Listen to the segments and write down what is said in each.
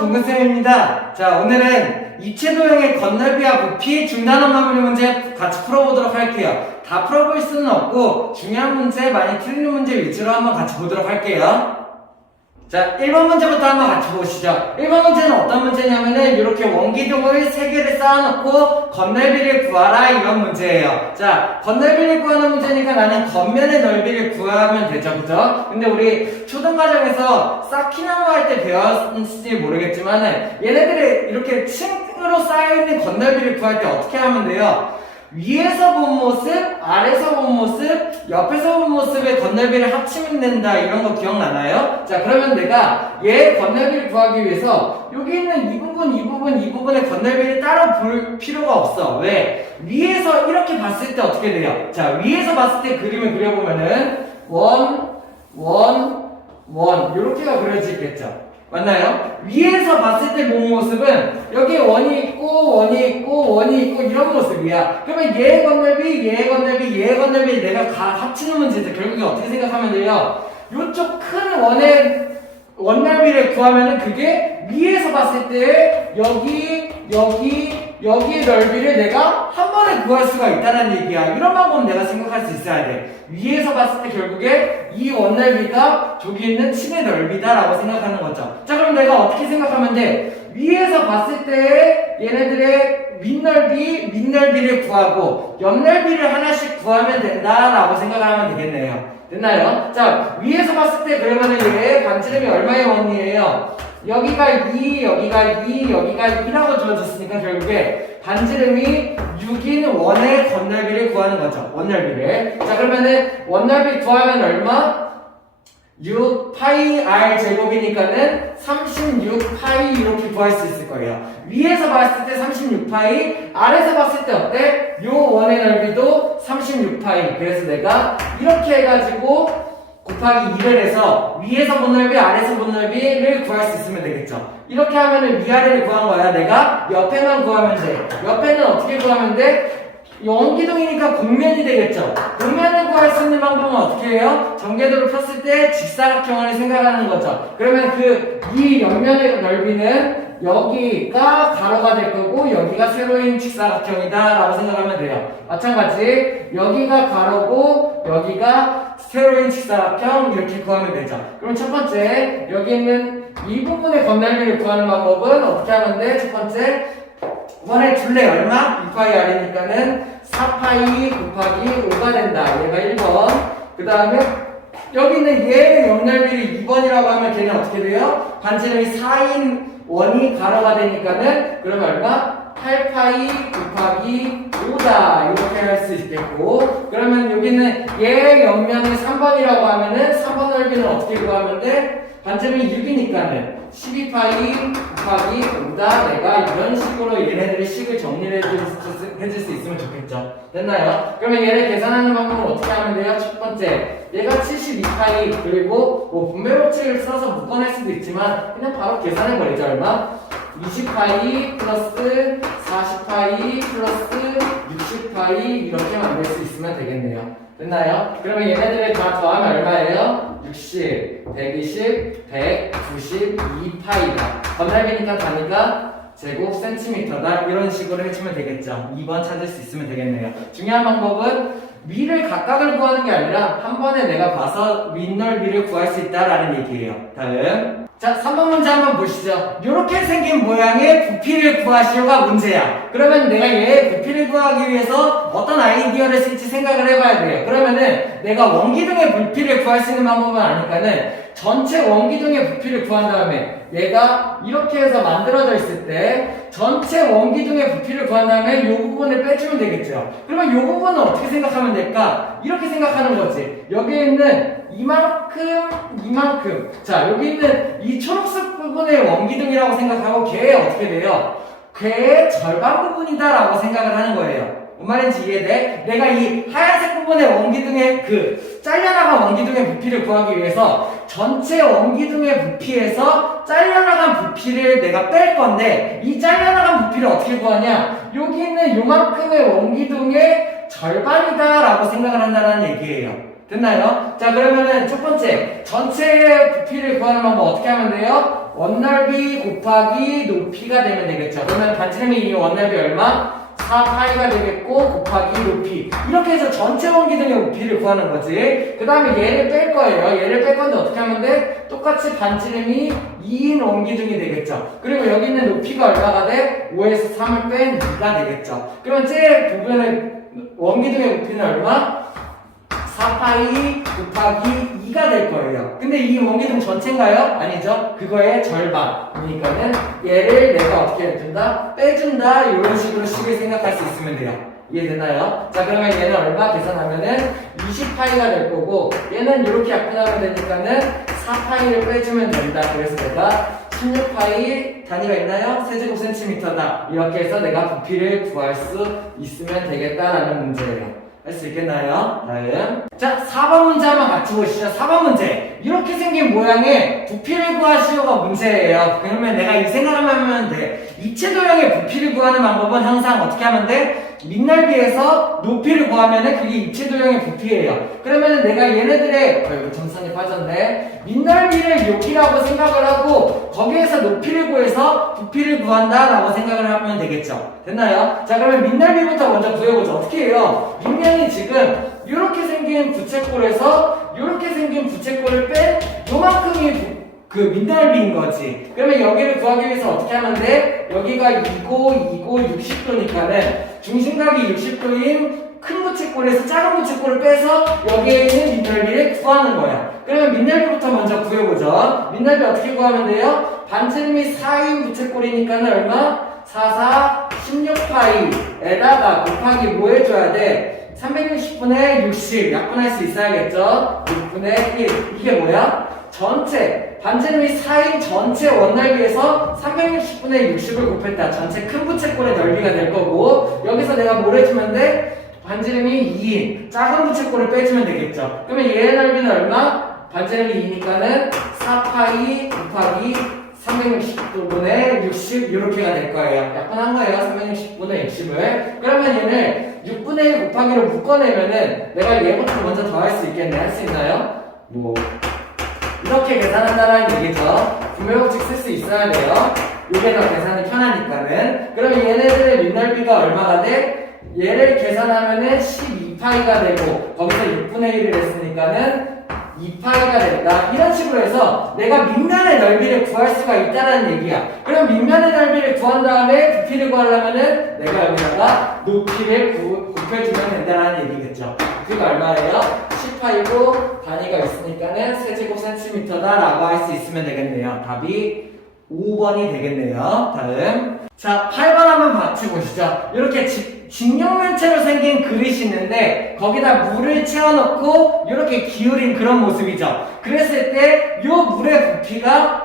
동근쌤입니다. 자, 오늘은 입체도형의 건널비와 부피 중단원 마무리 문제 같이 풀어보도록 할게요. 다 풀어볼 수는 없고 중요한 문제, 많이 틀리는 문제 위주로 한번 같이 보도록 할게요. 자, 1번 문제부터 한번 같이 보시죠. 1번 문제는 어떤 문제냐면은 이렇게 원기둥을 3개를 쌓아놓고 건널비를 구하라 이런 문제예요. 자, 건널비를 구하는 문제니까 나는 겉면의 넓이를 구하면 되죠, 그죠? 근데 우리 초등과정에서 쌓기나무 할 때 배웠을지 모르겠지만은 얘네들이 이렇게 층으로 쌓여있는 건널비를 구할 때 어떻게 하면 돼요? 위에서 본 모습, 아래서 본 모습, 옆에서 본 모습의 건널비를 합치면 된다 이런 거 기억나나요? 자, 그러면 내가 얘 건널비를 구하기 위해서 여기 있는 이 부분의 건널비를 따로 볼 필요가 없어. 왜? 위에서 이렇게 봤을 때 어떻게 돼요? 자, 위에서 봤을 때 그림을 그려보면은 요렇게가 그려지겠죠? 맞나요? 위에서 봤을 때 본 모습은 여기에 원이 있고 이런 모습이야. 그러면 얘의 건널비 내가 합치는 문제죠. 결국에 어떻게 생각하면 돼요? 요쪽 큰 원의 원넓이를 구하면은 그게 위에서 봤을 때 여기의 넓이를 내가 한 번에 구할 수가 있다는 얘기야. 이런 방법은 내가 생각할 수 있어야 돼. 위에서 봤을 때 결국에 이 원넓이가 저기 있는 층의 넓이다라고 생각하는 거죠. 자, 그럼 내가 어떻게 생각하면 돼? 위에서 봤을 때 얘네들의 윗넓이를 구하고 옆넓이를 하나씩 구하면 된다라고 생각하면 되겠네요. 됐나요? 자, 위에서 봤을 때 그러면은 얘 반지름이 얼마의 원이에요? 여기가 2, 여기가 2라고 주어졌으니까 결국에 반지름이 6인 원의 건널비를 구하는 거죠. 원넓이를. 자, 그러면은 원넓이 구하면 얼마? 6파이 r 제곱이니까는 36파이 이렇게 구할 수 있을 거예요. 위에서 봤을 때 36파이, 아래에서 봤을 때 어때? 요 원의 넓이도 36파이. 그래서 내가 이렇게 해가지고 곱하기 2를 해서 위에서 본 넓이, 아래에서 본 넓이를 구할 수 있으면 되겠죠. 이렇게 하면은 위아래를 구한 거야. 내가 옆에만 구하면 돼. 옆에는 어떻게 구하면 돼? 원기둥이니까 곡면이 되겠죠. 곡면을 구할 수 있는 방법은 어떻게 해요? 전개도를 폈을 때 직사각형을 생각하는 거죠. 그러면 이 옆면의 넓이는 여기가 가로가 될 거고 여기가 세로인 직사각형이다 라고 생각하면 돼요. 마찬가지 여기가 가로고 여기가 세로인 직사각형 이렇게 구하면 되죠. 그럼 첫 번째 여기 있는 이 부분의 건널비를 구하는 방법은 어떻게 하면 돼? 첫 번째 원의 둘레 얼마? 6파이 r이니까는 4파이 곱하기 5가 된다. 얘가 1번. 그 다음에 여기 있는 얘의 옆넓이를 2번이라고 하면 걔는 어떻게 돼요? 반지름이 4인 원이 가로가 되니까는 그러면 얼마? 8파이 곱하기 5다. 이렇게 할 수 있겠고. 그러면 여기는 얘의 옆면이 3번이라고 하면은 3번 넓이는 어떻게 구하면 돼? 반지름이 6이니까는 12파이 곱하기 5다. 내가 이런 식으로 얘네들의 식을 정리를 해줄 수 있으면 좋겠죠. 됐나요? 그러면 얘를 계산하는 방법은 어떻게 하면 돼요? 첫 번째, 얘가 72파이 그리고 뭐 분배 법칙을 써서 묶어낼 수도 있지만 그냥 바로 계산해버리죠. 얼마? 20파이 플러스 40파이 플러스 60파이 이렇게 만들 수 있으면 되겠네요. 됐나요? 그러면 얘네들을 다 더하면 얼마예요? 60, 120, 192파이다. 건널비니까 단위가 제곱 센티미터다. 이런 식으로 해주면 되겠죠. 2번 찾을 수 있으면 되겠네요. 중요한 방법은 위를 각각을 구하는 게 아니라 한 번에 내가 봐서 윗넓이를 구할 수 있다라는 얘기예요. 다음. 자, 3번 문제 한번 보시죠. 이렇게 생긴 모양의 부피를 구하시오가 문제야. 그러면 내가 얘의 부피를 구하기 위해서 어떤 아이디어를 쓸지 생각을 해봐야 돼요. 그러면은 내가 원기둥의 부피를 구할 수 있는 방법은 아니까는 전체 원기둥의 부피를 구한 다음에 얘가 이렇게 해서 만들어져 있을 때 전체 원기둥의 부피를 구한 다음에 이 부분을 빼주면 되겠죠. 그러면 이 부분은 어떻게 생각하면 될까? 이렇게 생각하는 거지. 여기에 있는 이만큼. 자, 여기 있는 이 초록색 부분의 원기둥이라고 생각하고 걔에 어떻게 돼요? 걔의 절반 부분이다라고 생각을 하는 거예요. 뭔 말인지 이해돼? 내가 이 하얀색 부분의 원기둥의 잘려나간 원기둥의 부피를 구하기 위해서 전체 원기둥의 부피에서 잘려나간 부피를 내가 뺄 건데 이 잘려나간 부피를 어떻게 구하냐? 여기 있는 요만큼의 원기둥의 절반이다라고 생각을 한다는 얘기예요. 됐나요? 자, 그러면은 첫 번째 전체의 부피를 구하는 방법 어떻게 하면 돼요? 원넓이 곱하기 높이가 되면 되겠죠. 그러면 반지름이 이 원넓이 얼마? 4파이가 되겠고 곱하기 높이. 이렇게 해서 전체 원기둥의 높이를 구하는 거지. 그 다음에 얘를 뺄 거예요. 얘를 뺄 건데 어떻게 하면 돼? 똑같이 반지름이 2인 원기둥이 되겠죠. 그리고 여기 있는 높이가 얼마가 돼? 5에서 3을 뺀 2가 되겠죠. 그러면 제 부분의 원기둥의 높이는 얼마? 4파이 곱하기 2가 될 거예요. 근데 이 원기둥 전체인가요? 아니죠. 그거의 절반. 그러니까는 얘를 내가 어떻게 해준다? 빼준다. 이런 식으로 식을 생각할 수 있으면 돼요. 이해되나요? 자, 그러면 얘는 얼마 계산하면은 20파이가 될 거고, 얘는 이렇게 약분하면 되니까는 4파이를 빼주면 된다. 그래서 내가 16파이 단위가 있나요? 세제곱센티미터다. 이렇게 해서 내가 부피를 구할 수 있으면 되겠다라는 문제예요. 할 수 있겠나요? 다음. 자, 4번 문제 한번 같이 보시죠. 4번 문제. 이렇게 생긴 모양의 부피를 구하시오가 문제예요. 그러면 내가 이 생각을 하면 돼. 입체 도형의 부피를 구하는 방법은 항상 어떻게 하면 돼? 밑넓이에서 높이를 구하면은 그게 입체 도형의 부피예요. 그러면은 내가 얘네들의 이거 점선이 빠졌네. 밑넓이를 여기라고 생각을 하고 거기에서 높이를 구해서 부피를 구한다라고 생각을 하면 되겠죠. 됐나요? 자, 그러면 밑넓이부터 먼저 구해보죠. 어떻게 해요? 밑면이 지금 이렇게 생긴 부채꼴에서 이렇게 생긴 부채꼴을 뺀 요만큼이 그 밑넓이인 거지. 그러면 여기를 구하기 위해서 어떻게 하면 돼? 여기가 2고 60도니까는 중심각이 60도인 큰 부채꼴에서 작은 부채꼴을 빼서 여기에 있는 밑넓이를 구하는 거야. 그러면 밑넓이부터 먼저 구해보죠. 밑넓이 어떻게 구하면 돼요? 반지름이 4인 부채꼴이니까는 얼마? 4, 16파이에다가 곱하기 뭐 해줘야 돼? 360분의 60 약분할 수 있어야겠죠? 6분의 1 이게 뭐야? 전체 반지름이 4인 전체 원넓이에서 360분의 60을 곱했다. 전체 큰 부채꼴의 넓이가 될 거고 여기서 내가 뭘 해주면 돼? 반지름이 2인 작은 부채꼴을 빼주면 되겠죠. 그러면 얘의 넓이는 얼마? 반지름이 2니까는 4파이 곱하기 360분의 60 이렇게가 될 거예요. 약분한 거예요. 360분의 60을. 그러면 얘를 6분의 1 곱하기로 묶어내면은 내가 얘부터 먼저 더할 수 있겠네. 할 수 있나요? 뭐 이렇게 계산한다라는 얘기죠. 분모법칙 쓸 수 있어야 돼요. 이게 더 계산이 편하니까는. 그러면 얘네들의 밑넓이가 얼마가 돼? 얘를 계산하면은 12파이가 되고 거기서 6분의 1을 했으니까는 2파이가 됐다. 이런 식으로 해서 내가 밑면의 넓이를 구할 수가 있다는 얘기야. 그럼 밑면의 넓이를 구한 다음에 부피를 구하려면은 내가 여기다가 높이를 곱해주면 된다는 얘기겠죠. 부피가 얼마예요? 10파이고 단위가 있으니까는 세제곱센티미터다 라고 할 수 있으면 되겠네요. 답이 5번이 되겠네요. 다음. 자, 8번 한번 같이 보시죠. 이렇게 직육면체로 생긴 그릇이 있는데 거기다 물을 채워놓고 이렇게 기울인 그런 모습이죠. 그랬을 때 이 물의 부피가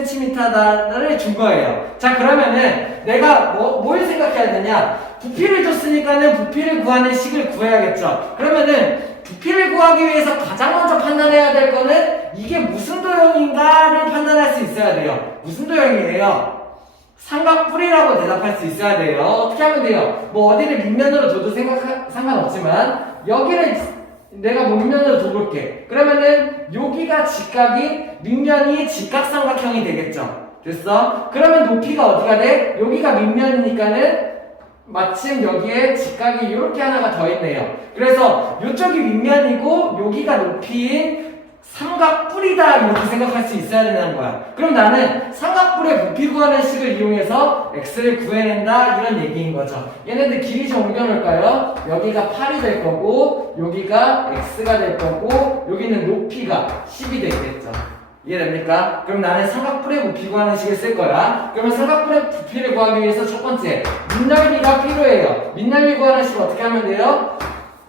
80세제곱센티미터를 준 거예요. 자, 그러면은 내가 뭘 생각해야 되냐? 부피를 줬으니까는 부피를 구하는 식을 구해야겠죠. 그러면은 부피를 구하기 위해서 가장 먼저 판단해야 될 거는 이게 무슨 도형인가를 판단할 수 있어야 돼요. 무슨 도형이에요? 삼각뿔이라고 대답할 수 있어야 돼요. 어떻게 하면 돼요? 뭐 어디를 밑면으로 둬도 상관없지만 여기를 내가 밑면으로 둬볼게. 그러면은 여기가 직각인 밑면이 직각삼각형이 되겠죠. 됐어? 그러면 높이가 어디가 돼? 여기가 밑면이니까는 마침 여기에 직각이 이렇게 하나가 더 있네요. 그래서 이쪽이 밑면이고 여기가 높이인 삼각뿔이다 이렇게 생각할 수 있어야 되는 거야. 그럼 나는 삼각뿔의 부피 구하는 식을 이용해서 x를 구해낸다 이런 얘기인 거죠. 얘네들 길이 좀 옮겨놓을까요? 여기가 8이 될 거고 여기가 x가 될 거고 여기는 높이가 10이 되겠죠. 이해됩니까? 그럼 나는 삼각뿔의 부피 구하는 식을 쓸 거야. 그러면 삼각뿔의 부피를 구하기 위해서 첫 번째 밑넓이가 필요해요. 밑넓이 구하는 식을 어떻게 하면 돼요?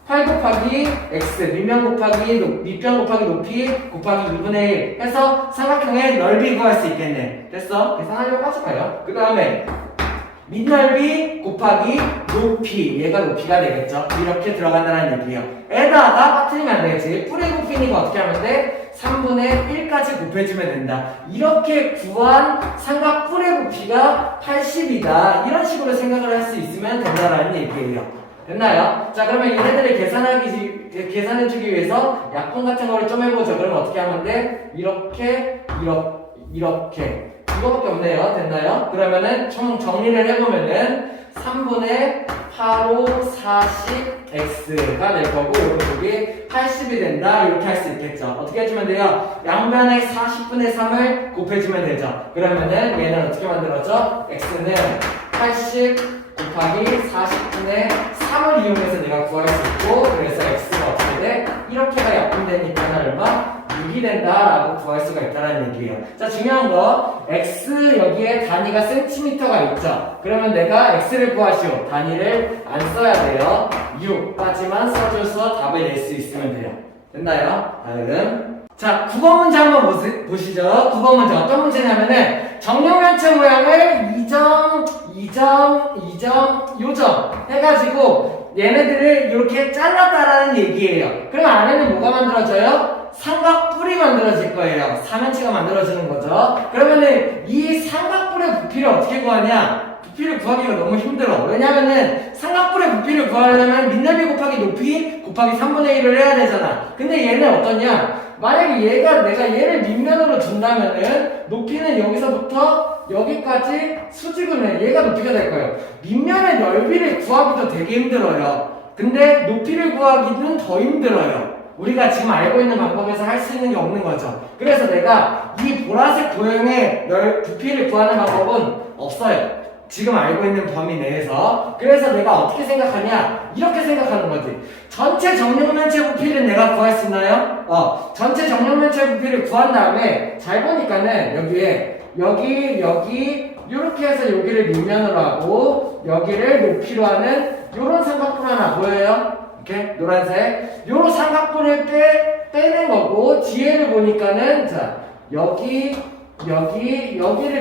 8 곱하기 x, 밑면 곱하기 밑변 곱하기 높이 곱하기 2분의 1 해서 삼각형의 넓이 구할 수 있겠네. 됐어? 계산하려고 하지 마요. 그 다음에 밑넓이 곱하기 높이, 얘가 높이가 되겠죠. 이렇게 들어간다는 얘기예요. 에다가 빠뜨리면 안 되겠지. 뿔의 부피니까 어떻게 하면 돼? 3분의 1까지 곱해주면 된다. 이렇게 구한 삼각뿔의 부피가 80이다. 이런 식으로 생각을 할 수 있으면 된다는 얘기예요. 됐나요? 자, 그러면 얘네들을 계산해주기 위해서 약분 같은 거를 좀 해보죠. 그러면 어떻게 하면 돼? 이렇게 이렇게 이거밖에 없네요. 됐나요? 그러면은 총 정리를 해보면은 3분의 8, 5, 40x가 될 거고 오른쪽이 80이 된다 이렇게 할 수 있겠죠. 어떻게 해주면 돼요? 양면에 40분의 3을 곱해주면 되죠. 그러면은 얘는 어떻게 만들어져? x는 80 곱하기 40분의 3을 이용해서 내가 구할 수 있고 그래서 x가 어떻게 돼? 이렇게가 약분되니까 얼마? 6이 된다라고 구할 수가 있다는 얘기예요. 자, 중요한 거 x 여기에 단위가 센티미터가 있죠. 그러면 내가 x를 구하시오. 단위를 안 써야 돼요. 6까지만 써줘서 답을 낼 수 있으면 돼요. 됐나요? 다음 자, 9번 문제 한번 보시죠. 9번 문제 어떤 문제냐면은 정육면체 모양을 2점, 2점, 2점, 요점 해가지고 얘네들을 이렇게 잘랐다라는 얘기예요. 그럼 안에는 뭐가 만들어져요? 삼각뿔이 만들어질 거예요. 삼면체가 만들어지는 거죠. 그러면은 이 삼각뿔의 부피를 어떻게 구하냐? 부피를 구하기가 너무 힘들어. 왜냐면은 삼각뿔의 부피를 구하려면 밑넓이 곱하기 높이 곱하기 3분의 1을 해야 되잖아. 근데 얘는 어떠냐? 만약에 내가 얘를 밑면으로 준다면은 높이는 여기서부터 여기까지 수직을 해. 얘가 높이가 될 거예요. 밑면의 넓이를 구하기도 되게 힘들어요. 근데 높이를 구하기는 더 힘들어요. 우리가 지금 알고 있는 방법에서 할 수 있는 게 없는 거죠. 그래서 내가 이 보라색 도형의 부피를 구하는 방법은 없어요. 지금 알고 있는 범위 내에서. 그래서 내가 어떻게 생각하냐? 이렇게 생각하는 거지. 전체 정육면체 부피를 내가 구할 수 있나요? 전체 정육면체 부피를 구한 다음에 잘 보니까는 여기에 여기 이렇게 해서 여기를 밑면으로 하고 여기를 높이로 하는 요런 삼각뿔 하나 보여요? 이렇게 노란색 요런 삼각뿔을 빼는 거고 뒤에를 보니까는 자 여기를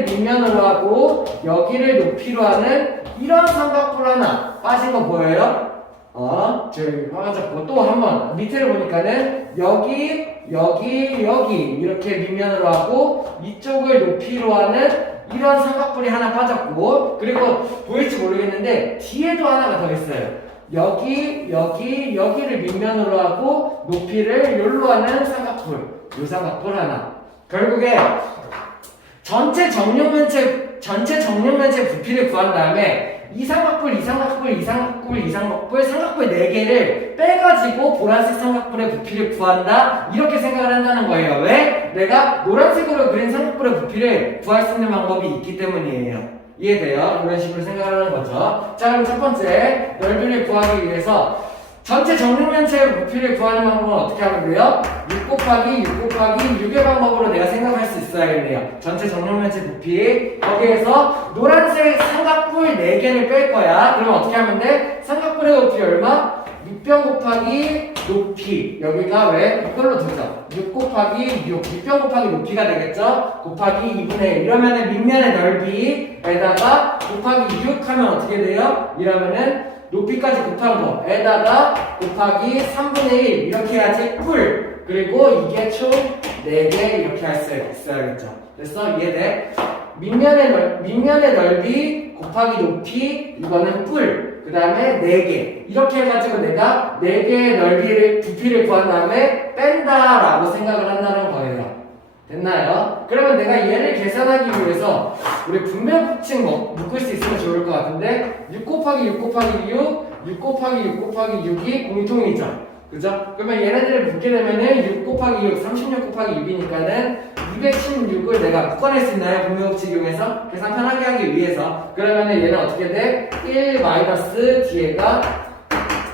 밑면으로 하고 여기를 높이로 하는 이런 삼각뿔 하나 빠진 거 보여요? 저기 화가 잡고 또 한번 밑에를 보니까는 여기 이렇게 밑면으로 하고 이쪽을 높이로 하는 이런 삼각뿔이 하나 빠졌고 그리고 보일지 모르겠는데 뒤에도 하나가 더 있어요. 여기를 밑면으로 하고 높이를 요로 하는 쌍꺼풀 요 쌍꺼풀 하나 결국에 전체 정육면체 부피를 구한 다음에 이 삼각뿔 삼각뿔 4개를 빼가지고 보라색 삼각뿔의 부피를 구한다 이렇게 생각을 한다는 거예요. 왜? 내가 노란색으로 그린 삼각뿔의 부피를 구할 수 있는 방법이 있기 때문이에요. 이해돼요? 이런 식으로 생각하는 거죠. 자, 그럼 첫 번째 넓이를 구하기 위해서 전체 정육면체의 부피를 구하는 방법은 어떻게 하면 돼요? 6 곱하기 6의 방법으로 내가 생각할 수 있어야겠네요. 전체 정육면체 부피 거기에서 노란색 삼각뿔 4개를 뺄 거야. 그럼 어떻게 하면 돼? 삼각뿔의 높이 얼마? 6변 곱하기 높이 여기가 왜? 이걸로 두죠. 6 곱하기 6변 곱하기 높이가 되겠죠? 곱하기 2분의 1 이러면은 밑면의 넓이에다가 곱하기 6 하면 어떻게 돼요? 이러면은 높이까지 곱한 거에다가 곱하기 3분의 1 이렇게 해야지 뿔 그리고 이게 총 4개 이렇게 할 수 있어야겠죠. 됐어? 이해돼? 밑면의 넓이 곱하기 높이 이거는 뿔 그 다음에 4개 이렇게 해가지고 내가 4개의 부피를 구한 다음에 뺀다라고 생각을 한다는 거예요. 됐나요? 그러면 내가 얘를 계산하기 위해서 우리 분배 법칙 묶을 수 있으면 좋을 것 같은데 6 곱하기 6 곱하기 6 곱하기 6 곱하기 6이 공통이죠. 그죠? 그러면 얘네들을 묶게 되면은 6 곱하기 6, 36 곱하기 6이니까는 216을 내가 묶어낼 수 있나요? 분배 법칙 이용해서? 계산 편하게 하기 위해서. 그러면은 얘는 어떻게 돼? 1 마이너스 뒤에가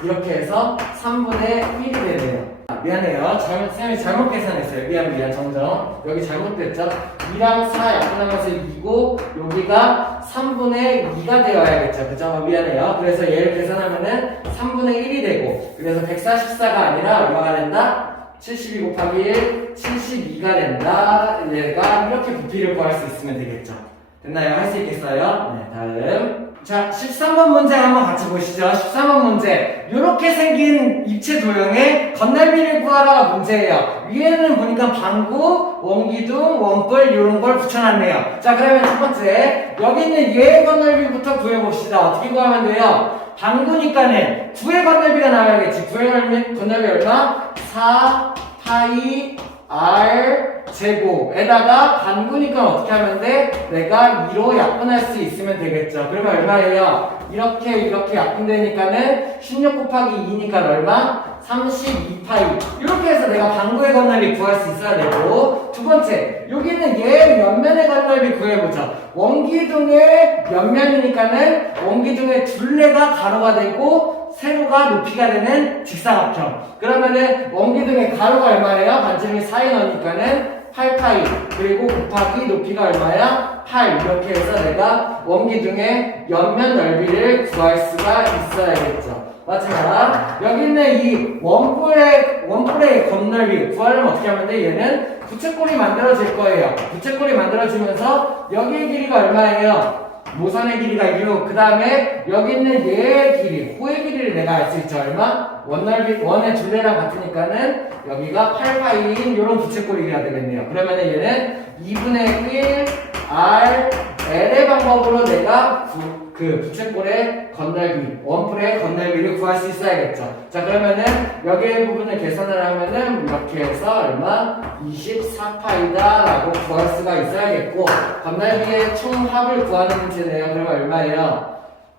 이렇게 해서 3분의 1이 되네요. 미안해요. 쌤이 잘못 계산했어요. 미안, 정정. 여기 잘못됐죠? 2랑 4 약분하면서 2고, 여기가 3분의 2가 되어야겠죠. 그죠? 미안해요. 그래서 얘를 계산하면은 3분의 1이 되고, 그래서 144가 아니라 얼마가 된다? 72 곱하기 1, 72가 된다. 얘가 이렇게 부피를 구할 수 있으면 되겠죠. 됐나요? 할 수 있겠어요? 네, 다음. 자, 13번 문제 한번 같이 보시죠. 13번 문제. 이렇게 생긴 입체 도형의 건널비를 구하라 문제예요. 위에는 보니까 방구, 원기둥, 원뿔 이런 걸 붙여놨네요. 자, 그러면 첫 번째. 여기 있는 얘의 건널비부터 구해봅시다. 어떻게 구하면 돼요? 방구니까는 9의 건널비가 나와야겠지. 9의 건널비 얼마? 4 파이 R 제곱에다가 반구니까 어떻게 하면 돼? 내가 2로 약분할 수 있으면 되겠죠. 그러면 얼마예요? 이렇게 약분되니까는 16 곱하기 2니까 얼마? 32파이. 이렇게 해서 내가 반구의 건널비 구할 수 있어야 되고, 두 번째, 여기는 얘 옆면의 건널비 구해보자. 원기둥의 옆면이니까는 원기둥의 둘레가 가로가 되고 세로가 높이가 되는 직사각형. 그러면은 원기둥의 가로가 얼마예요? 반지름이 4에 넣으니까는 8파이. 그리고 곱하기 높이가 얼마야? 8. 이렇게 해서 내가 원기둥의 옆면 넓이를 구할 수가 있어야겠죠. 마지막, 여기 있는 이 원뿔의 건널비 구하려면 어떻게 하면 돼? 얘는 부채꼴이 만들어질 거예요. 부채꼴이 만들어지면서 여기의 길이가 얼마예요? 모선의 길이가 6. 그 다음에 여기 있는 얘의 길이, 호의 길이를 내가 알 수 있죠. 얼마? 원의 둘레랑 같으니까는 여기가 8파이인 이런 부채꼴이 돼야 되겠네요. 그러면은 얘는 2분의 1 R L의 방법으로 내가 그 부채꼴의 건널비, 원뿔의 건널비를 구할 수 있어야겠죠. 자, 그러면은 여기의 부분을 계산을 하면은 이렇게 해서 얼마? 24파이다 라고 구할 수가 있어야겠고, 건널비의 총 합을 구하는 문제네요. 그러면 얼마예요?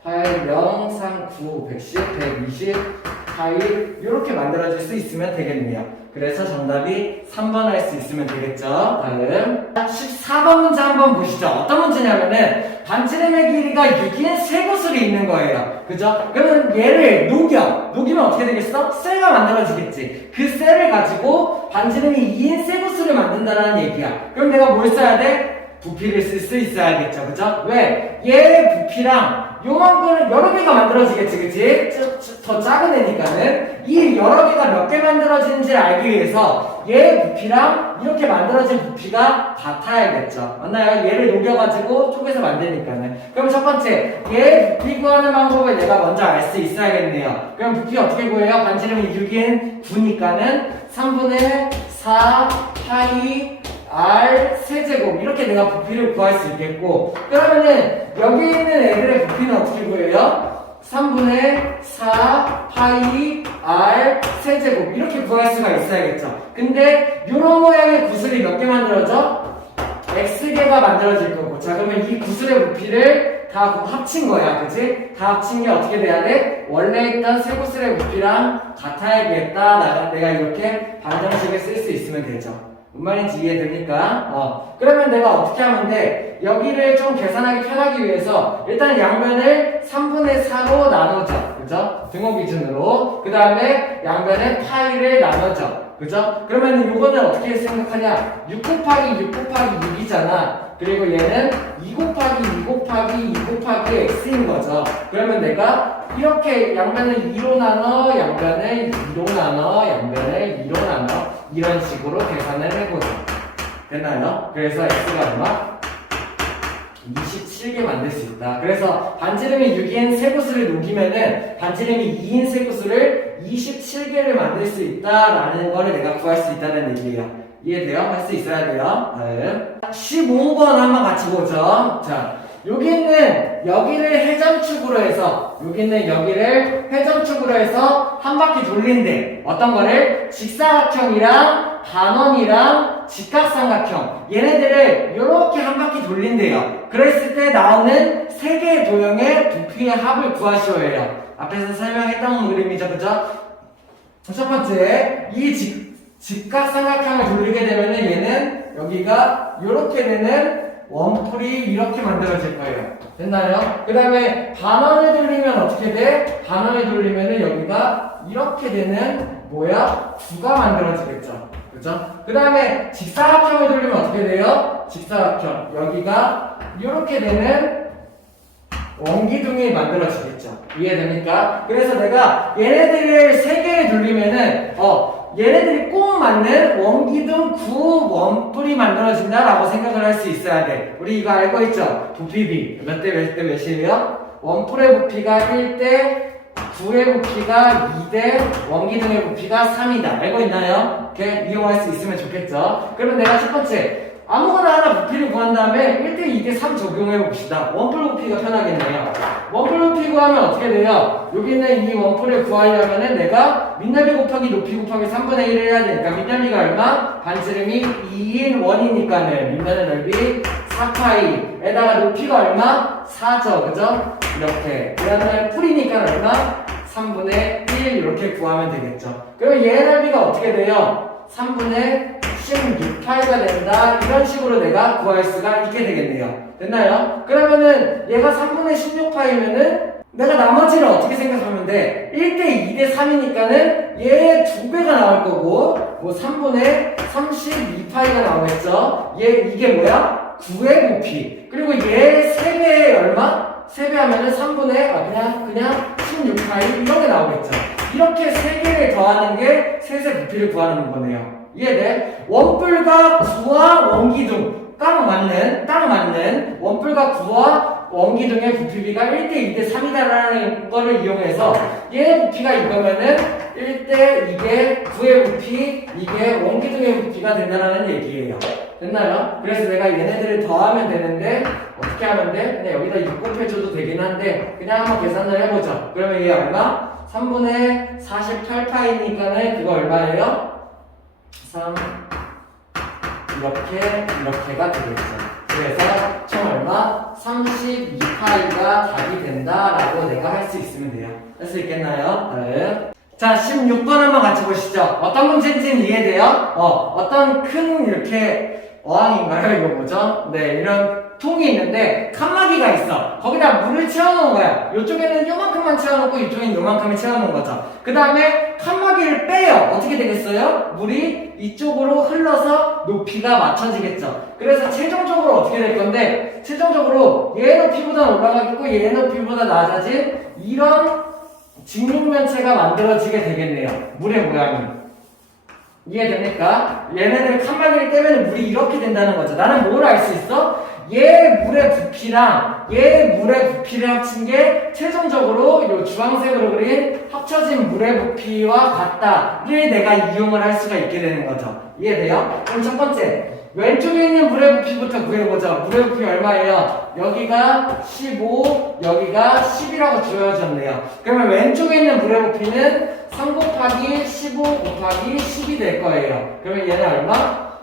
8, 0, 3, 9, 110, 120 파이 이렇게 만들어질 수 있으면 되겠네요. 그래서 정답이 3번 할 수 있으면 되겠죠. 다음 14번 문제 한번 보시죠. 어떤 문제냐면은 반지름의 길이가 6인 세 구슬이 있는 거예요. 그죠? 그러면 얘를 녹이면 어떻게 되겠어? 셀가 만들어지겠지. 그 셀을 가지고 반지름이 2인 세 구슬을 만든다는 얘기야. 그럼 내가 뭘 써야 돼? 부피를 쓸 수 있어야겠죠. 그죠? 왜? 얘 부피랑 요만큼은 여러 개가 만들어지겠지, 그치? 더 작은 애니까는 이 여러 개가 몇 개 만들어지는지 알기 위해서 얘 부피랑 이렇게 만들어진 부피가 같아야겠죠. 맞나요? 얘를 녹여가지고 쪼개서 만드니까는. 그럼 첫 번째, 얘 부피 구하는 방법을 내가 먼저 알 수 있어야겠네요. 그럼 부피 어떻게 구해요? 반지름이 6인 9니까는 3분의 4 파이 R 세제곱 이렇게 내가 부피를 구할 수 있겠고, 그러면은 여기 있는 애들의 부피는 어떻게 구해요? 3분의 4 파이 R 세제곱 이렇게 구할 수가 있어야겠죠. 근데 이런 모양의 구슬이 몇 개 만들어져? X개가 만들어질 거고, 자 그러면 이 구슬의 부피를 다 합친 거야, 그치? 다 합친 게 어떻게 돼야 돼? 원래 있던 세 구슬의 부피랑 같아야겠다. 내가 이렇게 방정식을 쓸 수 있으면 되죠. 뭔 말인지 이해됩니까? 그러면 내가 어떻게 하면 돼? 여기를 좀 계산하기 편하기 위해서 일단 양변을 3분의 4로 나누자. 그죠? 등호 기준으로. 그 다음에 양변에 파이를 나누자. 그죠? 그러면 이거는 어떻게 생각하냐? 6 곱하기 6 곱하기 6이잖아. 그리고 얘는 2 곱하기 2 곱하기 2 곱하기 x인 거죠. 그러면 내가 이렇게 양변을 2로 나눠, 양변을 2로 나눠, 양변을 2로 나눠 이런 식으로 계산을 해보죠. 됐나요? 그래서 x가 얼마? 27개 만들 수 있다. 그래서 반지름이 6인 세 구슬을 녹이면은 반지름이 2인 세 구슬을 27개를 만들 수 있다라는 거를 내가 구할 수 있다는 얘기예요. 이해돼요? 할 수 있어야 돼요. 다음 15번 한번 같이 보죠. 자, 여기 있는 여기를 회전축으로 해서 여기를 회전축으로 해서 한 바퀴 돌린대. 어떤 거를? 직사각형이랑 반원이랑 직각삼각형 얘네들을 이렇게 한 바퀴 돌린대요. 그랬을 때 나오는 세 개의 도형의 부피의 합을 구하시오 해요. 앞에서 설명했던 그림이죠, 그죠? 첫 번째, 이 직각삼각형을 돌리게 되면은 얘는 여기가 이렇게 되는 원뿔이 이렇게 만들어질 거예요. 됐나요? 그 다음에 반원을 돌리면 어떻게 돼? 반원을 돌리면은 여기가 이렇게 되는 구가 만들어지겠죠. 그죠? 그 다음에 직사각형을 돌리면 어떻게 돼요? 직사각형. 여기가 이렇게 되는 원기둥이 만들어지겠죠. 이해됩니까? 그래서 내가 얘네들을 세 개를 돌리면은 얘네들이 꼭 맞는 원기둥 9 원뿔이 만들어진다라고 생각을 할 수 있어야 돼. 우리 이거 알고 있죠? 부피비 몇 대 몇이에요? 원뿔의 부피가 1대 9의 부피가 2대 원기둥의 부피가 3이다. 알고 있나요? 이렇게 이용할 수 있으면 좋겠죠? 그러면 내가 첫 번째 아무거나 하나 부피를 구한 다음에 1대 2대 3 적용해 봅시다. 원뿔 부피가 편하겠네요. 원뿔 부피 구하면 어떻게 돼요? 여기 있는 이 원뿔을 구하려면은 내가 밑넓이 곱하기 높이 곱하기 3분의 1을 해야 되니까 밑넓이가 얼마? 반지름이 2인 1이니까는 밑면의 넓이 4파이에다가 높이가 얼마? 4죠. 그죠? 이렇게. 그 다음에 풀이니까 얼마? 3분의 1 이렇게 구하면 되겠죠. 그럼 얘의 넓이가 어떻게 돼요? 3분의 16파이가 된다. 이런 식으로 내가 구할 수가 있게 되겠네요. 됐나요? 그러면은 얘가 3분의 16파이면은 내가 나머지를 어떻게 생각하면 돼? 1대 2대 3이니까는 얘 2배가 나올 거고 뭐 3분의 32파이가 나오겠죠? 이게 뭐야? 9의 부피. 그리고 얘 3배에 얼마? 3배 하면은 3분의 그냥 16파이 이런 게 나오겠죠. 이렇게 3개를 더하는 게 셋의 부피를 구하는 거네요. 이해돼? 원뿔과 구와 원기둥 딱 맞는 원뿔과 구와 원기둥의 부피비가 1대 2대 3이다라는 거를 이용해서 얘의 부피가 이거면은 1대 이게 9의 부피 이게 원기둥의 부피가 된다는 얘기예요. 됐나요? 그래서 내가 얘네들을 더하면 되는데 어떻게 하면 돼? 그냥 여기다 6 곱해줘도 되긴 한데 그냥 한번 계산을 해보죠. 그러면 얘 얼마? 3분의 48파이니까는 그거 얼마예요? 3 이렇게가 되겠죠. 그래서 총 얼마? 32파이가 답이 된다라고 내가 할 수 있으면 돼요. 할 수 있겠나요? 다음. 자, 16번 한번 같이 보시죠. 어떤 문제인지는 이해돼요? 어떤 큰 이렇게 어항인가요? 이거 뭐죠? 네, 이런 통이 있는데 칸막이가 있어. 거기다 물을 채워놓은 거야. 이쪽에는 요만큼만 채워놓고 이쪽에는 요만큼을 채워놓은 거죠. 그 다음에 칸막이를 빼요. 어떻게 되겠어요? 물이 이쪽으로 흘러서 높이가 맞춰지겠죠. 그래서 최종적으로 어떻게 될 건데 최종적으로 얘 높이보다 올라가겠고 얘 높이보다 낮아진 이런 직육면체가 만들어지게 되겠네요. 물의 모양이. 이해됩니까? 얘네들 칸막이를 떼면 물이 이렇게 된다는 거죠. 나는 뭘 알 수 있어? 얘 물의 부피랑 얘 물의 부피를 합친 게 최종적으로 이 주황색으로 그린 합쳐진 물의 부피와 같다를 내가 이용을 할 수가 있게 되는 거죠. 이해돼요? 그럼 첫 번째 왼쪽에 있는 물의 부피부터 구해보자. 물의 부피 얼마예요? 여기가 15, 여기가 10이라고 주어졌네요. 그러면 왼쪽에 있는 물의 부피는 3 곱하기 15 곱하기 10이 될 거예요. 그러면 얘는 얼마?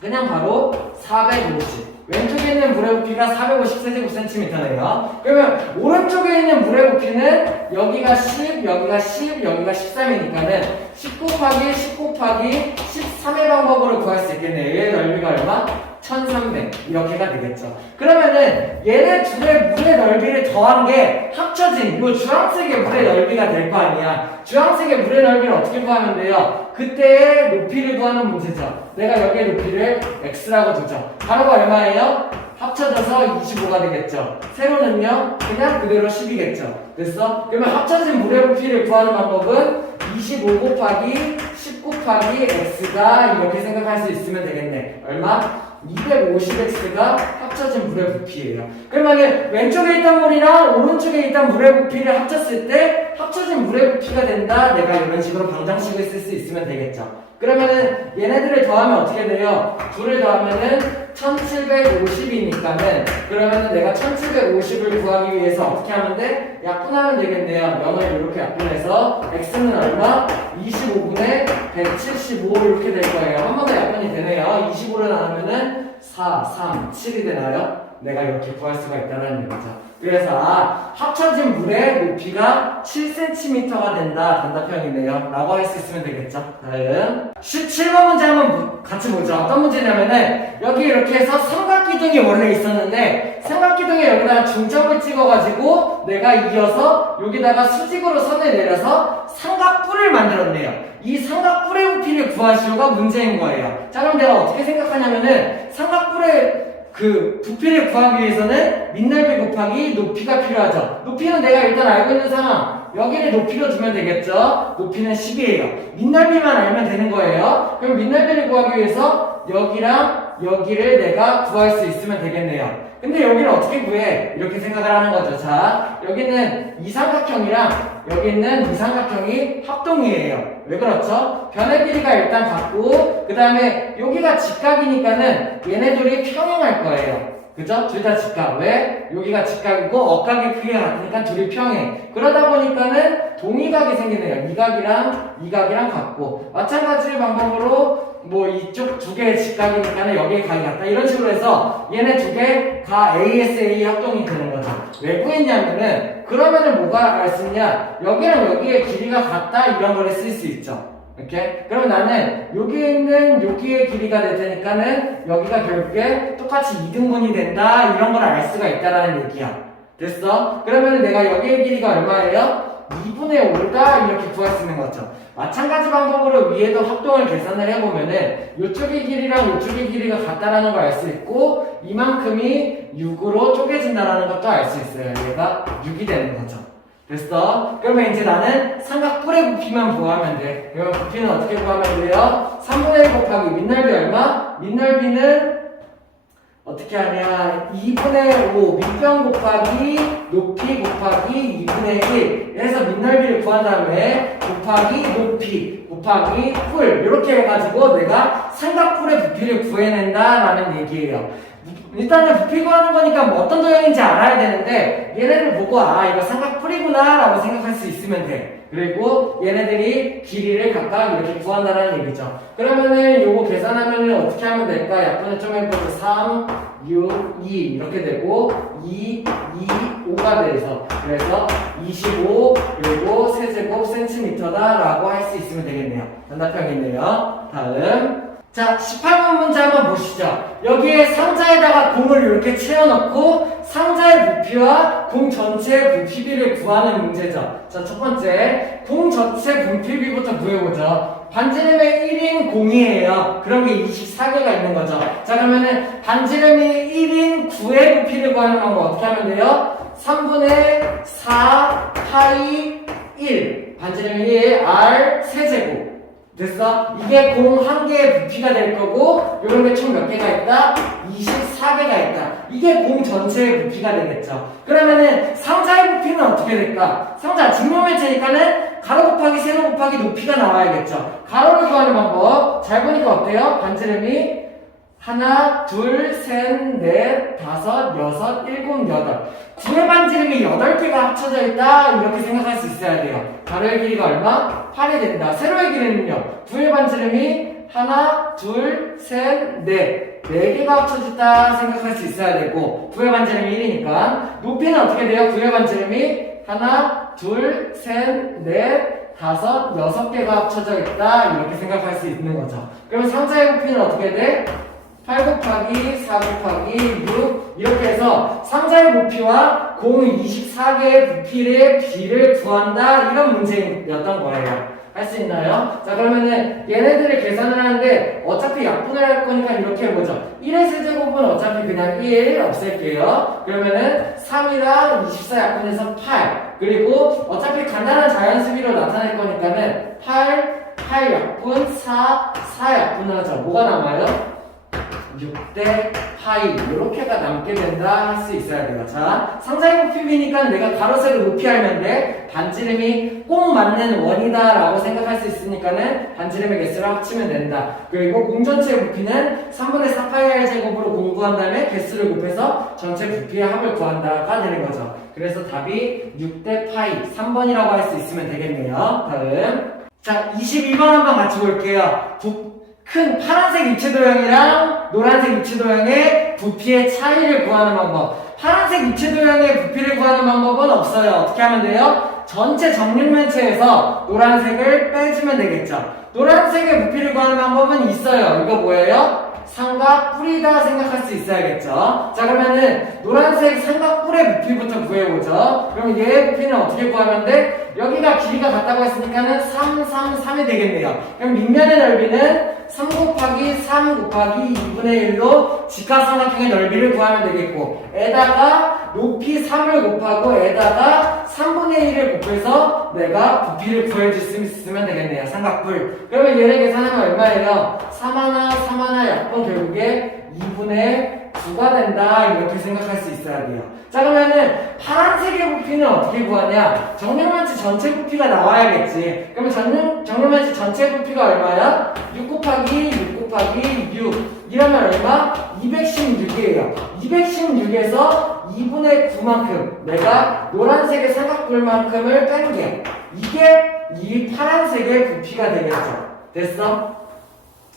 그냥 바로 450. 왼쪽에 있는 물의 부피가 450cm/cm네요. 그러면 오른쪽에 있는 물의 부피는 여기가 10, 여기가 10, 여기가 13이니까는 10 곱하기 10 곱하기 13의 방법으로 구할 수 있겠네요. 얘의 넓이가 얼마? 1300 이렇게가 되겠죠. 그러면은 얘네 둘의 물의 넓이를 더한 게 합쳐진 이 주황색의 물의 넓이가 될 거 아니야. 주황색의 물의 넓이를 어떻게 구하면 돼요? 그때의 높이를 구하는 문제죠. 내가 여기에 높이를 x라고 두죠. 가로가 얼마예요? 합쳐져서 25가 되겠죠. 세로는요 그냥 그대로 10이겠죠. 됐어? 그러면 합쳐진 물의 부피를 구하는 방법은 25 곱하기 10 곱하기 x가 이렇게 생각할 수 있으면 되겠네. 얼마? 250x가 합쳐진 물의 부피예요. 그러면 왼쪽에 있던 물이랑 오른쪽에 있던 물의 부피를 합쳤을 때 합쳐진 물의 부피가 된다. 내가 이런 식으로 방정식을 쓸 수 있으면 되겠죠. 그러면은 얘네들을 더하면 어떻게 돼요? 둘을 더하면은 1750이니까는 그러면은 내가 1750을 구하기 위해서 어떻게 하면 돼? 약분하면 되겠네요. 면을 이렇게 약분해서 x는 얼마? 25분의 175 이렇게 될 거예요. 한 번 더 약분이 되네요. 25를 나누면은 4, 3, 7이 되나요? 내가 이렇게 구할 수가 있다는 얘기죠. 그래서 합쳐진 물의 높이가 7cm가 된다. 단답형이네요. 라고 할 수 있으면 되겠죠. 다음 17번 문제 한번 같이 보죠. 어떤 문제냐면은 여기 이렇게 해서 삼각기둥이 원래 있었는데 삼각기둥에 여기다가 중점을 찍어가지고 내가 이어서 여기다가 수직으로 선을 내려서 삼각뿔을 만들었네요. 이 삼각뿔의 부피를 구하시오가 문제인 거예요. 자, 그럼 내가 어떻게 생각하냐면은 삼각뿔의 그 부피를 구하기 위해서는 밑넓이 곱하기 높이가 필요하죠. 높이는 내가 일단 알고 있는 상황. 여기를 높이로 두면 되겠죠. 높이는 10이에요. 밑넓이만 알면 되는 거예요. 그럼 밑넓이를 구하기 위해서 여기랑 여기를 내가 구할 수 있으면 되겠네요. 근데 여기를 어떻게 구해? 이렇게 생각을 하는 거죠. 자, 여기는 이 삼각형이랑 여기 있는 이 삼각형이 합동이에요. 왜 그렇죠? 변의 길이가 일단 같고 그 다음에 여기가 직각이니까는 얘네들이 평행할 거예요. 그죠? 둘 다 직각. 왜? 여기가 직각이고 억각의 크기가 같으니까 둘이 평행. 그러다 보니까는 동의각이 생기네요. 이 각이랑 같고. 마찬가지 방법으로 뭐 이쪽 두 개의 직각이니까는 여기에 각이 같다. 이런 식으로 해서 얘네 두 개 다 ASA 합동이 되는 거죠. 왜 구했냐면은 그러면은 뭐가 알 수 있냐? 여기랑 여기의 길이가 같다. 이런 거를 쓸 수 있죠. 이렇게? 그럼 나는 여기에 있는 여기의 길이가 될 테니까는 여기가 결국에 똑같이 2등분이 된다 이런 걸 알 수가 있다라는 얘기야. 됐어? 그러면 내가 여기의 길이가 얼마예요? 2분의 5다 이렇게 구할 수 있는 거죠. 마찬가지 방법으로 위에도 합동을 계산을 해보면은 이쪽의 길이랑 이쪽의 길이가 같다라는 걸 알 수 있고 이만큼이 6으로 쪼개진다라는 것도 알 수 있어요. 얘가 6이 되는 거죠. 됐어? 그러면 이제 나는 삼각뿔의 부피만 구하면 돼. 그러면 부피는 어떻게 구하면 돼요? 3분의 1 곱하기 밑넓이 얼마? 밑넓이는 어떻게 하냐? 2분의 5 밑변 곱하기 높이 곱하기 2분의 1 해서 밑넓이를 구한 다음에 곱하기 높이 곱하기 뿔 이렇게 해가지고 내가 삼각뿔의 부피를 구해낸다라는 얘기예요. 일단은 부피 구하는 거니까 뭐 어떤 도형인지 알아야 되는데 얘네를 보고 아 이거 삼각뿔이구나 라고 생각할 수 있으면 돼. 그리고 얘네들이 길이를 각각 이렇게 구한다는 얘기죠. 그러면은 요거 계산하면은 어떻게 하면 될까? 약분을 좀 해보죠. 3, 6, 2 이렇게 되고 2, 5가 돼서 그래서 25 그리고 세제곱 센티미터다 라고 할 수 있으면 되겠네요. 단답형이네요. 다음 자, 18번 문제 한번 보시죠. 여기에 상자에다가 공을 이렇게 채워넣고 상자의 부피와 공 전체의 부피비를 구하는 문제죠. 자, 첫 번째, 공 전체 부피비부터 구해보죠. 반지름의 1인 공이에요. 그런 게 24개가 있는 거죠. 자, 그러면은 반지름이 1인 9의 부피를 구하는 방법 어떻게 하면 돼요? 3분의 4 파이 1 반지름이 1 R 세제곱 됐어? 이게 공 한 개의 부피가 될 거고 요런 게 총 몇 개가 있다? 24개가 있다. 이게 공 전체의 부피가 되겠죠. 그러면은 상자의 부피는 어떻게 될까? 상자 직면면체니까는 가로 곱하기 세로 곱하기 높이가 나와야겠죠. 가로를 구하는 방법 잘 보니까 어때요? 반지름이 하나, 둘, 셋, 넷, 다섯, 여섯, 일곱, 여덟. 구의 반지름이 8개가 합쳐져 있다. 이렇게 생각할 수 있어야 돼요. 가로의 길이가 얼마? 8이 된다. 세로의 길이는요. 구의 반지름이 하나, 둘, 셋, 넷. 4개가 합쳐졌다 생각할 수 있어야 되고 구의 반지름이 1이니까 높이는 어떻게 돼요? 구의 반지름이 하나, 둘, 셋, 넷, 다섯, 6개가 합쳐져 있다. 이렇게 생각할 수 있는 거죠. 그럼 상자의 부피는 어떻게 돼? 8 곱하기 4 곱하기 6 이렇게 해서 상자의 부피와 공 24개의 부피의 비를 구한다 이런 문제였던 거예요. 할 수 있나요? 자 그러면은 얘네들을 계산을 하는데 어차피 약분을 할 거니까 이렇게 해보죠. 1의 세제곱은 어차피 그냥 1 없앨게요. 그러면은 3이랑 24 약분해서 8 그리고 어차피 간단한 자연수비로 나타낼 거니까는 8 약분 4 약분을 하죠. 뭐가 남아요? 6대 파이 이렇게가 남게 된다 할 수 있어야 돼요. 자 상자의 부피니까 내가 가로 세로 높이 알면 돼. 반지름이 꼭 맞는 원이다 라고 생각할 수 있으니까는 반지름의 개수를 합치면 된다. 그리고 공 전체의 부피는 3분의 4 파이 r 제곱으로 공구한 다음에 개수를 곱해서 전체 부피의 합을 구한다가 되는 거죠. 그래서 답이 6대 파이 3번이라고 할 수 있으면 되겠네요. 다음 자 22번 한번 같이 볼게요. 큰 파란색 입체 도형이랑 노란색 입체 도형의 부피의 차이를 구하는 방법. 파란색 입체 도형의 부피를 구하는 방법은 없어요. 어떻게 하면 돼요? 전체 정육면체에서 노란색을 빼주면 되겠죠. 노란색의 부피를 구하는 방법은 있어요. 이거 뭐예요? 삼각뿔이다 생각할 수 있어야겠죠. 자 그러면은 노란색 삼각뿔의 부피부터 구해보죠. 그럼 얘의 부피는 어떻게 구하면 돼? 여기가 길이가 같다고 했으니까는 3, 3, 3이 되겠네요. 그럼 밑면의 넓이는 3 곱하기 3 곱하기 2분의 1로 직각삼각형의 넓이를 구하면 되겠고 에다가 높이 3을 곱하고 에다가 3분의 1을 곱해서 내가 부피를 구해줄 수 있으면 되겠네요. 삼각뿔. 그러면 얘를 계산하면 얼마예요? 3 하나, 3 하나 약분 결국에 2분의 9가 된다 이렇게 생각할 수 있어야 돼요. 자 그러면은 파란색의 부피는 어떻게 구하냐? 정렬면체 전체 부피가 나와야겠지. 그러면 정렬면체 전체 부피가 얼마야? 6 곱하기 6 곱하기 6 이러면 얼마? 216이에요. 216에서 2분의 9만큼 내가 노란색의 삼각뿔만큼을 뺀 게 이게 이 파란색의 부피가 되겠죠. 됐어?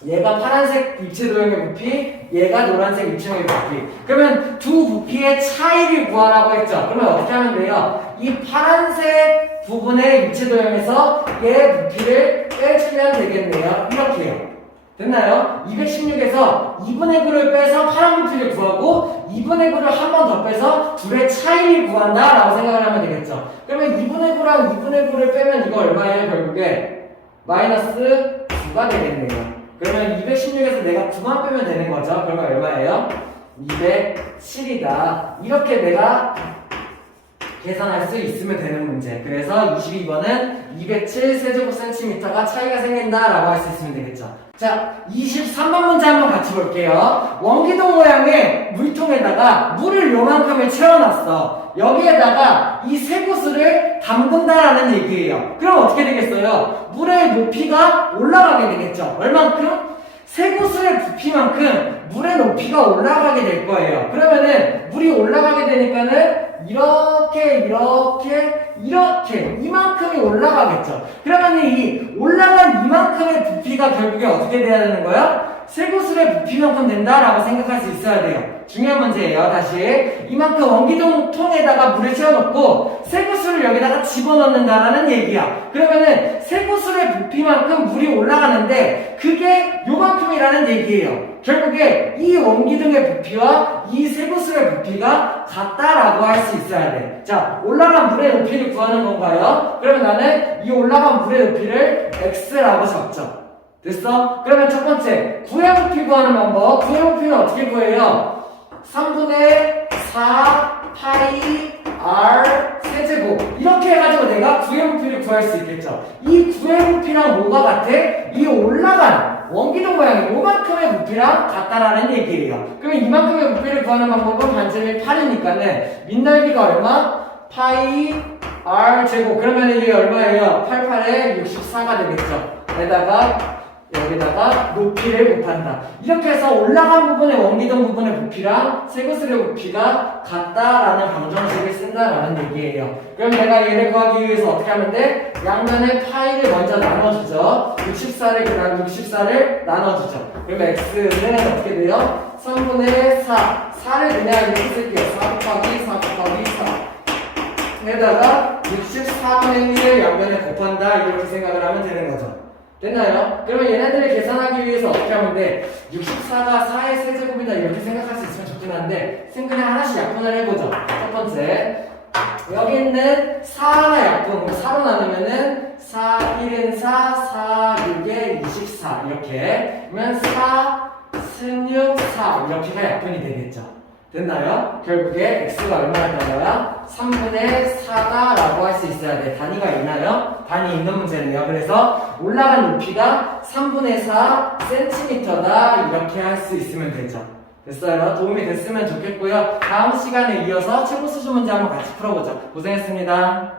얘가 파란색 입체 도형의 부피, 얘가 노란색 입체도형의 부피. 그러면 두 부피의 차이를 구하라고 했죠. 그러면 어떻게 하면 돼요? 이 파란색 부분의 입체 도형에서 얘 부피를 빼주면 되겠네요. 이렇게요. 됐나요? 216에서 2분의 9를 빼서 파란 부피를 구하고 2분의 9를 한 번 더 빼서 둘의 차이를 구한다 라고 생각을 하면 되겠죠. 그러면 2분의 9랑 2분의 9를 빼면 이거 얼마예요? 결국에 마이너스 9가 되겠네요. 그러면 216에서 내가 9만 빼면 되는 거죠. 그러면 얼마예요? 207이다. 이렇게 내가 계산할 수 있으면 되는 문제. 그래서 22번은 207 세제곱센티미터가 차이가 생긴다라고 할 수 있으면 되겠죠. 자, 23번 문제 한번 같이 볼게요. 원기둥 모양의 물통에다가 물을 요만큼을 채워놨어. 여기에다가 이 세 구슬을 담근다라는 얘기예요. 그럼 어떻게 되겠어요? 물의 높이가 올라가게 되겠죠. 얼만큼? 세 구슬의 부피만큼 물의 높이가 올라가게 될 거예요. 그러면은 물이 올라가게 되니까는 이렇게 이만큼이 올라가겠죠. 그러면 이 올라간 이만큼의 부피가 결국에 어떻게 돼야 되는 거야? 세 구슬의 부피만큼 된다라고 생각할 수 있어야 돼요. 중요한 문제예요. 다시 이만큼 원기둥 통에다가 물을 채워놓고 세 구슬을 여기다가 집어넣는다라는 얘기야. 그러면은 세 구슬의 부피만큼 물이 올라가는데 그게 요만큼이라는 얘기예요. 결국에 이 원기둥의 부피와 이 세 구슬의 부피가 같다라고 할 수 있어야 돼. 자, 올라간 물의 높이를 구하는 건가요? 그러면 나는 이 올라간 물의 높이를 x라고 적죠. 됐어? 그러면 첫 번째 구의 부피 구하는 방법. 구의 부피는 어떻게 구해요? 3분의 4 파이 r 세제곱 이렇게 해가지고 내가 구의 부피를 구할 수 있겠죠. 이 구의 부피랑 뭐가 같아? 이 올라간 원기둥 모양이 요만큼의 부피랑 같다라는 얘기예요. 그러면 이만큼의 부피를 구하는 방법은 반지름이 8이니까는 밑넓이가 얼마? 파이 r 제곱. 그러면 이게 얼마예요? 88에 64가 되겠죠. 여기다가 높이를 곱한다. 이렇게 해서 올라간 부분의 원기둥 부분의 부피랑 세 구슬의 부피가 같다라는 방정식을 쓴다라는 얘기예요. 그럼 내가 얘를 구하기 위해서 어떻게 하면 돼? 양면의 파이를 먼저 나눠주죠. 64를 그다음 64를 나눠주죠. 그러면 x는 어떻게 돼요? 3분의 4. 4를 그냥 이렇게 쓸게요. 4 곱하기 4 곱하기 4. 에다가 64분의 1을 양면에 곱한다. 이렇게 생각을 하면 되는 거죠. 됐나요? 그러면 얘네들을 계산하기 위해서 어떻게 하면 돼? 64가 4의 세제곱이다 이렇게 생각할 수 있으면 좋긴 한데 그냥 하나씩 약분을 해보죠. 첫 번째 여기 있는 4 하나 약분 4로 나누면은 4, 1은 4, 4, 6에 24 이렇게 그러면 4, 16, 4 이렇게가 약분이 되겠죠. 됐나요? 결국에 x가 얼마나 되나요? 3분의 4다 라고 할 수 있어야 돼. 단위가 있나요? 단위 있는 문제네요. 그래서 올라간 높이가 3분의 4 cm다 이렇게 할 수 있으면 되죠. 됐어요? 도움이 됐으면 좋겠고요. 다음 시간에 이어서 최고 수준 문제 한번 같이 풀어보죠. 고생했습니다.